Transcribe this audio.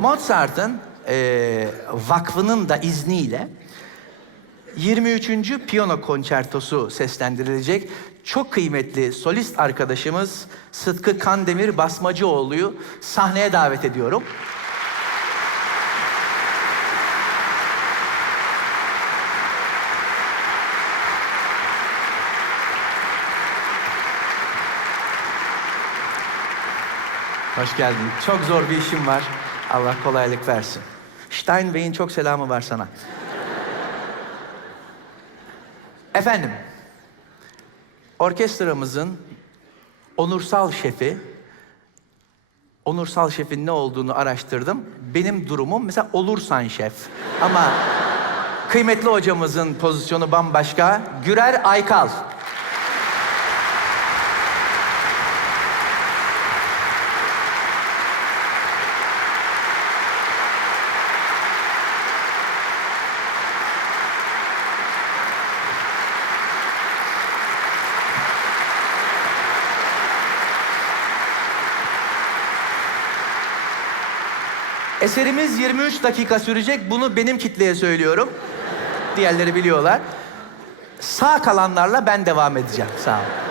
Mozart'ın eee, vakfının da izniyle 23. Piyano Konçertosu seslendirilecek. Çok kıymetli solist arkadaşımız Sıtkı Kandemir Basmacıoğlu'yu sahneye davet ediyorum. Hoş geldin. Çok zor bir işim var. Allah kolaylık versin. Steinway'in çok selamı var sana. Efendim, orkestramızın onursal şefi, onursal şefin ne olduğunu araştırdım. Benim durumum mesela olursan şef. Ama kıymetli hocamızın pozisyonu bambaşka. Gürer Aykal. Eserimiz 23 dakika sürecek. Bunu benim kitleye söylüyorum. Diğerleri biliyorlar. Sağ kalanlarla ben devam edeceğim. Sağ olun.